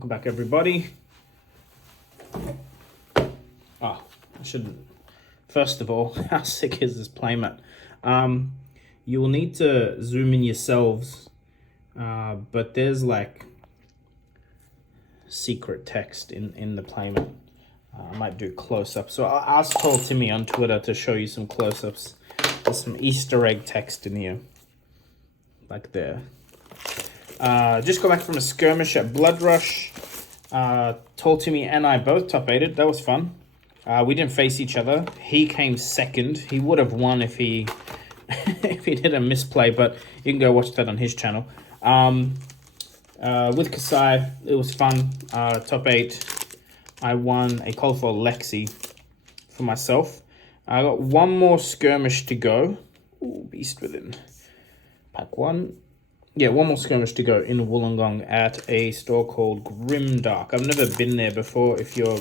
Welcome back, everybody. I should. First of all, how sick is this playmat? You will need to zoom in yourselves, but there's like secret text in the playmat. I might do close-up. So I asked Paul Timmy on Twitter to show you some close-ups. There's some Easter egg text in here, like there. Just got back from a skirmish at Blood Rush. Tall Timmy and I both top 8'd. That was fun. We didn't face each other. He came second. He would have won if he if he did a misplay, but you can go watch that on his channel. With Kasai, it was fun. Top 8. I won a call for Lexi for myself. I got one more skirmish to go. Ooh, Beast Within. Pack 1. Yeah, one more skirmish to go in Wollongong at a store called Grimdark. I've never been there before. If you're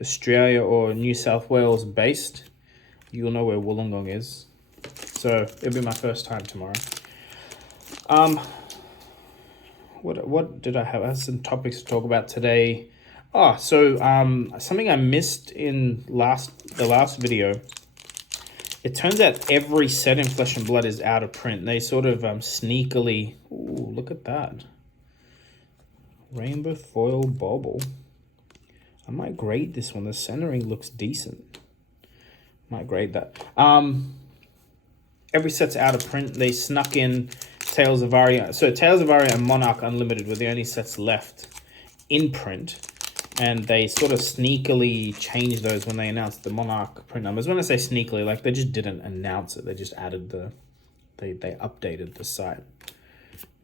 Australia or New South Wales based, you'll know where Wollongong is. So it'll be my first time tomorrow. What did I have? I had some topics to talk about today. Something I missed in the last video. It turns out every set in Flesh and Blood is out of print. They sort of sneakily... Ooh, look at that. Rainbow foil bauble. I might grade this one. The centering looks decent. Might grade that. Every set's out of print. They snuck in Tales of Aria. So Tales of Aria and Monarch Unlimited were the only sets left in print. And they sort of sneakily changed those when they announced the Monarch print numbers. When I say sneakily, like they just didn't announce it. They just added they updated the site.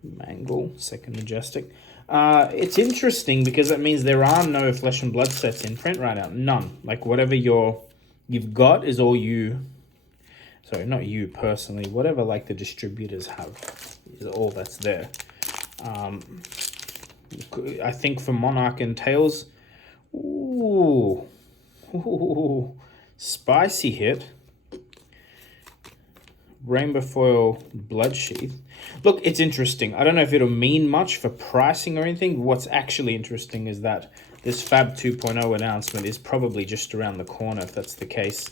Mangle, second Majestic. It's interesting because it means there are no Flesh and Blood sets in print right now. None. Like whatever you've got is all you... Sorry, not you personally. Whatever like the distributors have is all that's there. I think for Monarch and Tales... Ooh, spicy hit. Rainbow foil blood sheath. Look, it's interesting. I don't know if it'll mean much for pricing or anything. What's actually interesting is that this Fab 2.0 announcement is probably just around the corner, if that's the case.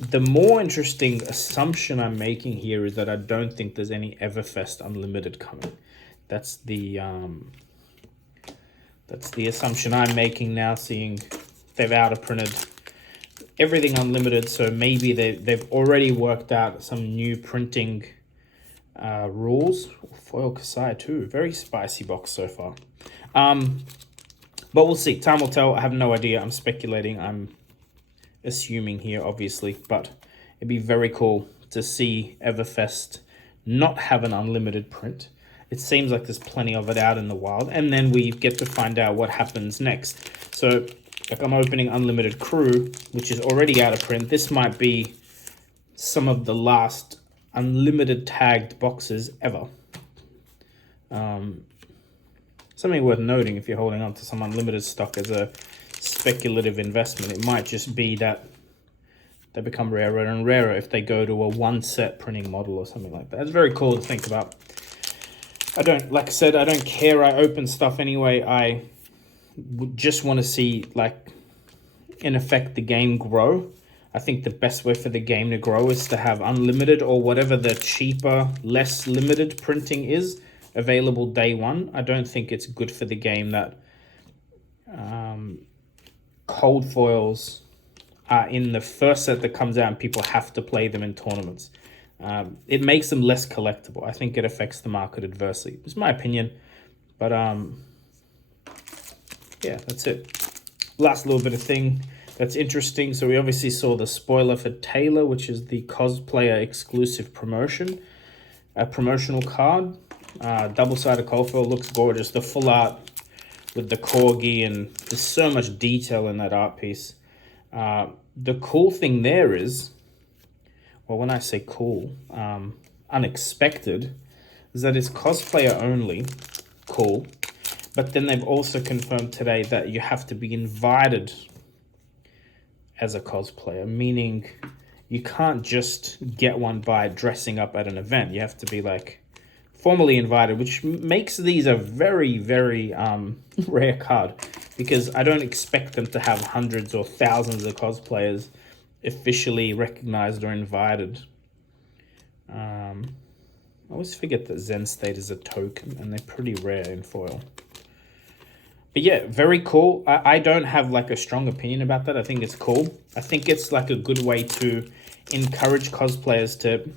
The more interesting assumption I'm making here is that I don't think there's any Everfest Unlimited coming. That's the assumption I'm making now, seeing they've out-printed everything unlimited, so maybe they've already worked out some new printing rules. Foil Kasai too. Very spicy box so far. But we'll see. Time will tell. I have no idea. I'm speculating. I'm assuming here, obviously. But it'd be very cool to see Everfest not have an unlimited print. It seems like there's plenty of it out in the wild. And then we get to find out what happens next. So, like I'm opening Unlimited Crew, which is already out of print. This might be some of the last unlimited tagged boxes ever. Something worth noting if you're holding on to some unlimited stock as a speculative investment. It might just be that they become rarer and rarer if they go to a one-set printing model or something like that. It's very cool to think about. Like I said, I don't care. I open stuff anyway. I would just want to see, like, in effect, the game grow. I think the best way for the game to grow is to have unlimited or whatever the cheaper, less limited printing is available day one. I don't think it's good for the game that cold foils are in the first set that comes out and people have to play them in tournaments. It makes them less collectible. I think it affects the market adversely. It's my opinion. But, yeah, that's it. Last little bit of thing that's interesting. So we obviously saw the spoiler for Taylor, which is the cosplayer exclusive promotion. A promotional card. Double-sided cold foil looks gorgeous. The full art with the corgi, and there's so much detail in that art piece. The cool thing there is... Well, when I say cool, unexpected, is that it's cosplayer only. Cool. But then they've also confirmed today that you have to be invited as a cosplayer, meaning you can't just get one by dressing up at an event. You have to be like Formally Invited, which makes these a very, very rare card, because I don't expect them to have hundreds or thousands of cosplayers officially recognized or invited. I always forget that Zen State is a token, and they're pretty rare in foil. But yeah, very cool. I don't have like a strong opinion about that. I think it's cool. I think it's like a good way to encourage cosplayers to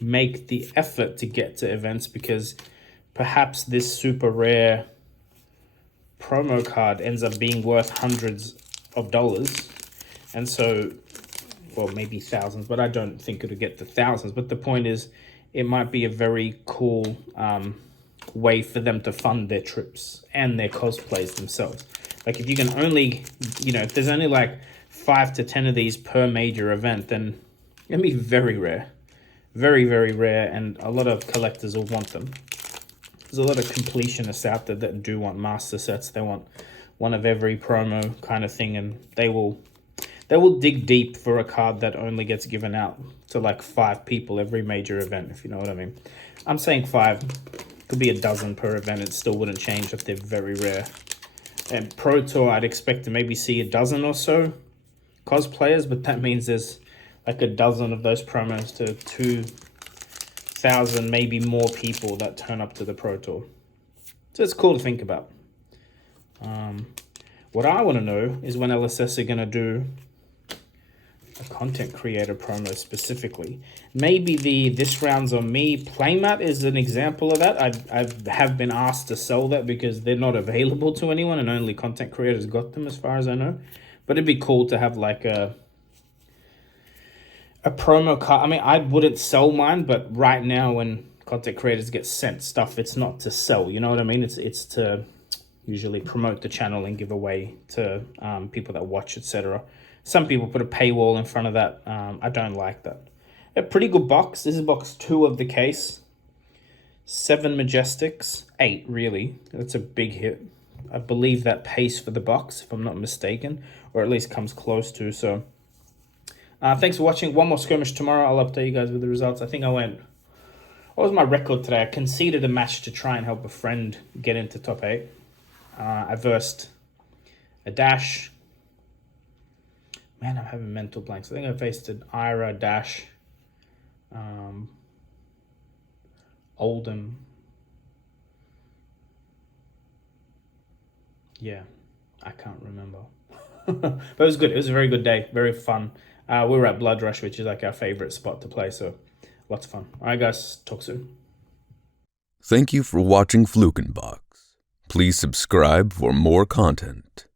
make the effort to get to events, because perhaps this super rare promo card ends up being worth hundreds of dollars. And so, well, maybe thousands, but I don't think it'll get to thousands. But the point is, it might be a very cool way for them to fund their trips and their cosplays themselves. Like if you can only, if there's only like 5 to 10 of these per major event, then it'll be very rare. Very, very rare, and a lot of collectors will want them. There's a lot of completionists out there that do want master sets. They want one of every promo kind of thing, and they will dig deep for a card that only gets given out to like 5 people every major event, if you know what I mean. I'm saying 5. Could be a dozen per event. It still wouldn't change if they're very rare. And Pro Tour, I'd expect to maybe see a dozen or so cosplayers, but that means there's like a dozen of those promos to 2,000, maybe more people that turn up to the Pro Tour. So it's cool to think about. What I want to know is when LSS are going to do a content creator promo specifically. Maybe the This Round's on Me playmat is an example of that. I have been asked to sell that because they're not available to anyone and only content creators got them as far as I know. But it'd be cool to have like a promo card. I mean, I wouldn't sell mine, but right now when content creators get sent stuff, it's not to sell. You know what I mean? It's to usually promote the channel and give away to people that watch, etc. Some people put a paywall in front of that. I don't like that. A pretty good box. This is box 2 of the case. 7 Majestics. 8, really. That's a big hit. I believe that pays for the box, if I'm not mistaken, or at least comes close to. So thanks for watching. One more skirmish tomorrow. I'll update you guys with the results. I think I went... What was my record today? I conceded a match to try and help a friend get into top 8. I versed a Dash. Man, I'm having mental blanks. I think I faced an Ira, Dash, Oldham. Yeah, I can't remember. But it was good. It was a very good day. Very fun. We were at Blood Rush, which is like our favorite spot to play. So lots of fun. All right, guys. Talk soon. Thank you for watching Fluke Box. Please subscribe for more content.